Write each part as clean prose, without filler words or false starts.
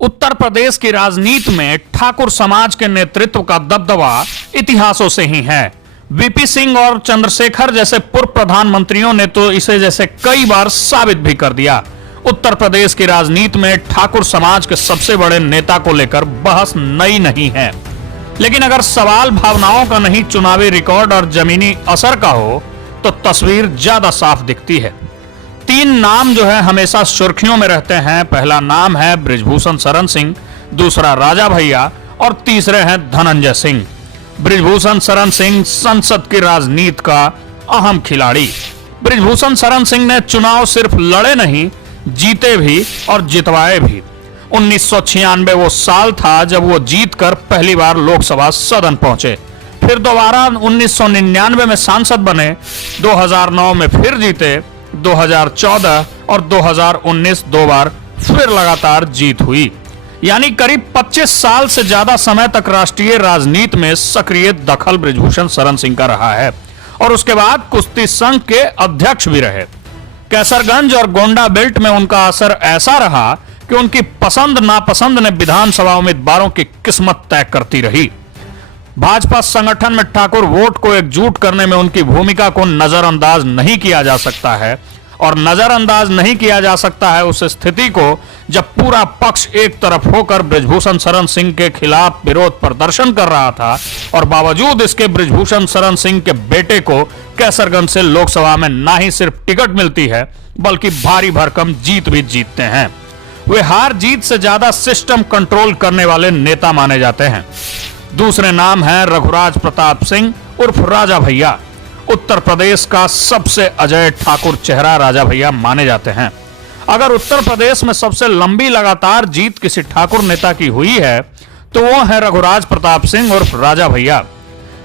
उत्तर प्रदेश की राजनीति में ठाकुर समाज के नेतृत्व का दबदबा इतिहासों से ही है। वीपी सिंह और चंद्रशेखर जैसे पूर्व प्रधानमंत्रियों ने तो इसे जैसे कई बार साबित भी कर दिया। उत्तर प्रदेश की राजनीति में ठाकुर समाज के सबसे बड़े नेता को लेकर बहस नई नहीं है, लेकिन अगर सवाल भावनाओं का नहीं चुनावी रिकॉर्ड और जमीनी असर का हो तो तस्वीर ज्यादा साफ दिखती है। तीन नाम जो है हमेशा सुर्खियों में रहते हैं। पहला नाम है बृजभूषण शरण सिंह, दूसरा राजा भैया और तीसरे हैं धनंजय सिंह। बृजभूषण शरण सिंह संसद की राजनीति का अहम खिलाड़ी। बृजभूषण शरण सिंह ने चुनाव सिर्फ लड़े नहीं, जीते भी और जितवाए भी। 1996 वो साल था जब वो जीतकर पहली बार लोकसभा सदन पहुंचे, फिर दोबारा 1999 में सांसद बने, 2009 में फिर जीते, 2014 और 2019 दो बार फिर लगातार जीत हुई। यानी करीब 25 साल से ज्यादा समय तक राष्ट्रीय राजनीति में सक्रिय दखल बृजभूषण शरण सिंह का रहा है और उसके बाद कुश्ती संघ के अध्यक्ष भी रहे। कैसरगंज और गोंडा बेल्ट में उनका असर ऐसा रहा कि उनकी पसंद नापसंद ने विधानसभा उम्मीदवारों की किस्मत तय करती रही। भाजपा संगठन में ठाकुर वोट को एकजुट करने में उनकी भूमिका को नजरअंदाज नहीं किया जा सकता है, और नजरअंदाज नहीं किया जा सकता है उस स्थिति को जब पूरा पक्ष एक तरफ होकर बृजभूषण शरण सिंह के खिलाफ विरोध प्रदर्शन कर रहा था और बावजूद इसके बृजभूषण शरण सिंह के बेटे को कैसरगंज से लोकसभा में ना ही सिर्फ टिकट मिलती है बल्कि भारी भरकम जीत भी जीतते हैं। वे हार जीत से ज्यादा सिस्टम कंट्रोल करने वाले नेता माने जाते हैं। दूसरे नाम है रघुराज प्रताप सिंह उर्फ राजा भैया। उत्तर प्रदेश का सबसे अजय ठाकुर चेहरा राजा भैया माने जाते हैं। अगर उत्तर प्रदेश में सबसे लंबी लगातार जीत किसी ठाकुर नेता की हुई है तो वो है रघुराज प्रताप सिंह उर्फ राजा भैया।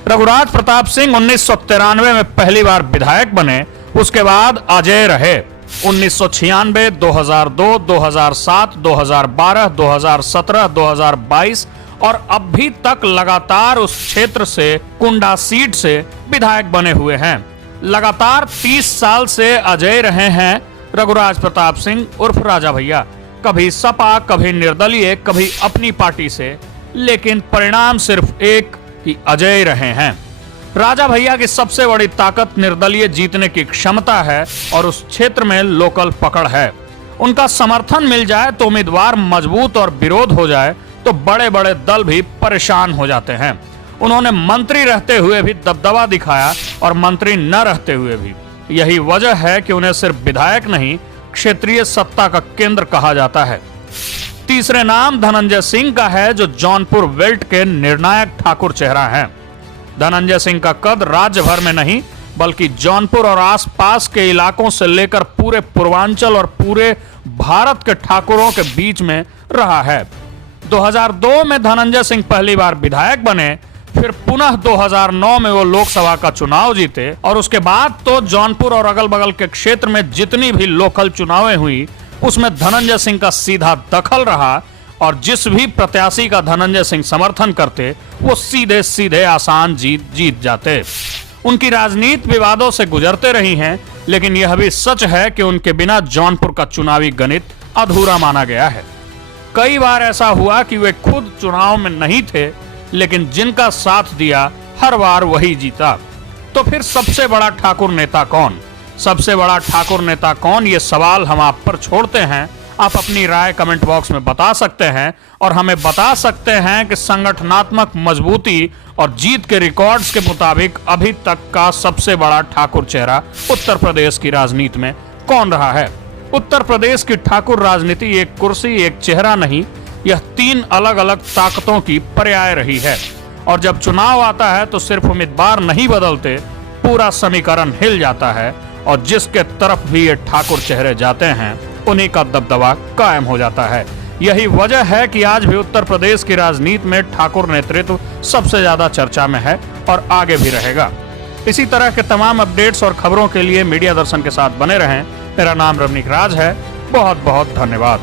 रघुराज प्रताप सिंह 1993 में पहली बार विधायक बने, उसके बाद अजय रहे। 1996, 2002, 2007, 2012, 2017, 2022 और अब भी तक लगातार उस क्षेत्र से कुंडा सीट से विधायक बने हुए हैं। लगातार 30 साल से अजय रहे हैं रघुराज प्रताप सिंह उर्फ राजा भैया। कभी सपा, कभी निर्दलीय, कभी अपनी पार्टी से, लेकिन परिणाम सिर्फ एक ही अजय रहे हैं। राजा भैया की सबसे बड़ी ताकत निर्दलीय जीतने की क्षमता है और उस क्षेत्र में लोकल पकड़ है। उनका समर्थन मिल जाए तो उम्मीदवार मजबूत और विरोध हो जाए तो बड़े बड़े दल भी परेशान हो जाते हैं। उन्होंने मंत्री रहते हुए भी दबदबा दिखाया और मंत्री न रहते हुए भी। यही वजह है कि उन्हें सिर्फ विधायक नहीं, क्षेत्रीय सत्ता का केंद्र कहा जाता है। तीसरे नाम धनंजय सिंह का है, जो जौनपुर बेल्ट के निर्णायक ठाकुर चेहरा हैं। धनंजय सिंह का कद राज्य भर में नहीं बल्कि जौनपुर और आसपास के इलाकों से लेकर पूरे पूर्वांचल और पूरे भारत के ठाकुरों के बीच में रहा है। 2002 में धनंजय सिंह पहली बार विधायक बने, फिर पुनः 2009 में वो लोकसभा का चुनाव जीते और उसके बाद तो जौनपुर और अगल बगल के क्षेत्र में जितनी भी लोकल चुनावें हुई उसमें धनंजय सिंह का सीधा दखल रहा और जिस भी प्रत्याशी का धनंजय सिंह समर्थन करते वो सीधे सीधे आसान जीत जाते। उनकी राजनीति विवादों से गुजरते रही हैं, लेकिन यह भी सच है कि उनके बिना जौनपुर का चुनावी गणित अधूरा माना गया है। कई बार ऐसा हुआ कि वे खुद चुनाव में नहीं थे, लेकिन जिनका साथ दिया हर बार वही जीता। तो फिर सबसे बड़ा ठाकुर नेता कौन? सबसे बड़ा ठाकुर नेता कौन, ये सवाल हम आप पर छोड़ते हैं। आप अपनी राय कमेंट बॉक्स में बता सकते हैं और हमें बता सकते हैं कि संगठनात्मक मजबूती और जीत के रिकॉर्ड्स के मुताबिक अभी तक का सबसे बड़ा ठाकुर चेहरा उत्तर प्रदेश की राजनीति में कौन रहा है। उत्तर प्रदेश की ठाकुर राजनीति एक कुर्सी, एक चेहरा नहीं, यह तीन अलग अलग ताकतों की पर्याय रही है। और जब चुनाव आता है तो सिर्फ उम्मीदवार नहीं बदलते, पूरा समीकरण हिल जाता है और जिसके तरफ भी ये ठाकुर चेहरे जाते हैं उन्हीं का दबदबा कायम हो जाता है। यही वजह है कि आज भी उत्तर प्रदेश की राजनीति में ठाकुर नेतृत्व सबसे ज्यादा चर्चा में है और आगे भी रहेगा। इसी तरह के तमाम अपडेट्स और खबरों के लिए मीडिया दर्शन के साथ बने रहें। मेरा नाम रवनीक राज है। बहुत बहुत धन्यवाद।